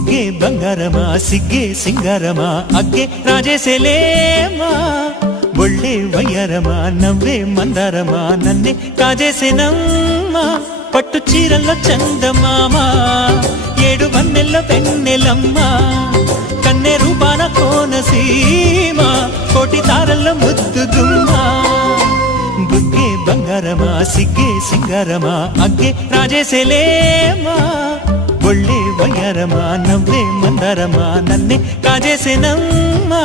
బుగ్గే బంగారమా సిగ్గే సింగారమా అగ్గే రాజేసేలేమా ఒళ్ళే వయ్యారమా నవ్వే మందారమా నన్నే కాజేసేనమ్మా పట్టు చీరల్లో చందమామా ఏడు వన్నెల్ల వెన్నెలమ్మా కన్నె రూపాన కోనసీమ కోటి తారల్లో ముద్దుగుమ్మా బుగ్గే బంగారమా సిగ్గే సింగారమా అగ్గే రాజేసేలేమా ఒళ్ళే వయ్యారమా నవ్వే మందారమా నన్నే కాజేసేనమ్మా